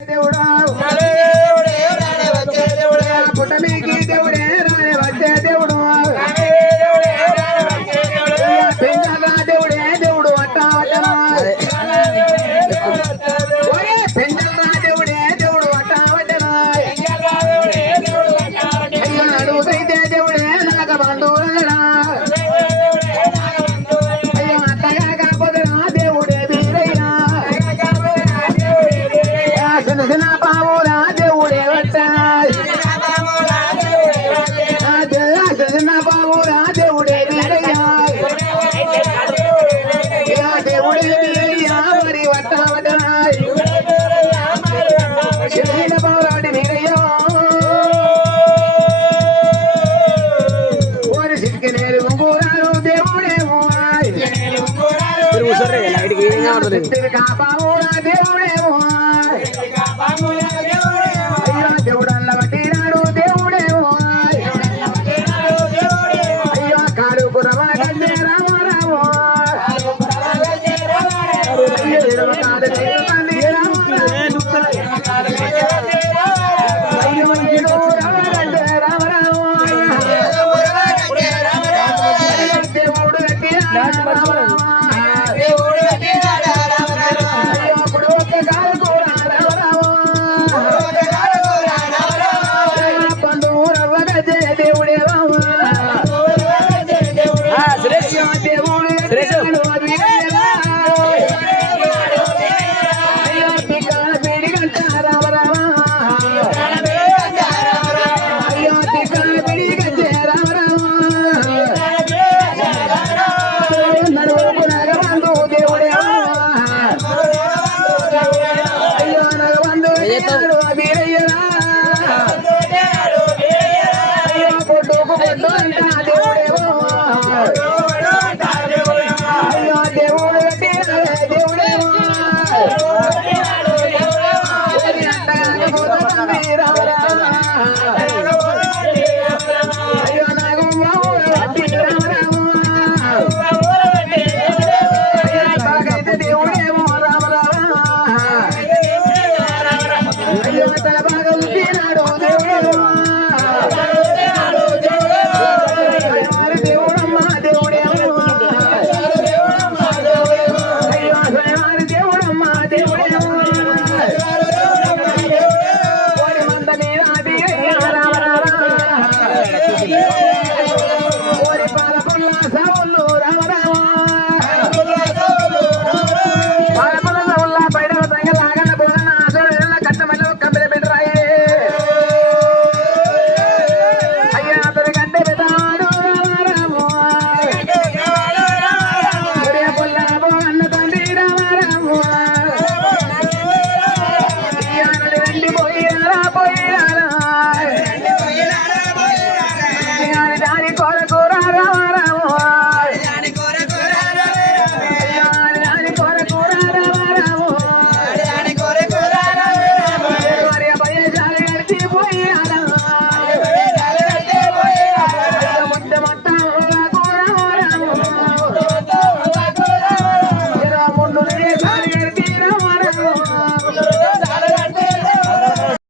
దేవుడా పుట్టమీకి దేవుడే రాని వచ్చే దేవుడు పెంచగా దేవుడే దేవుడు అట్టా పెంచగా దేవుడే దేవుడు అట్టా అడుగుతైతే దేవుడే నాక బంధువులరా అయ్యో అట్టగా కాకపోతే దేవుడే వీరయ్యా చిన్న పావురా దేవుడే వచ్చాయి చిన్న పావురా దేవుడే వీరయ్యా దేవుడే వీరయ్యా మరి వట్టవటనాయి చిన్న పావురాటి వీరయ్యా ఓరి సిక్కి నేరు గుంగురాలు దేవుడేమో కాపావురా దేవుడేమో అయ్యో దేవుడల్ల వట్టినాడు దేవుడేమో అయ్యో కాడు కురవా కంటే రామారావు దేవుడు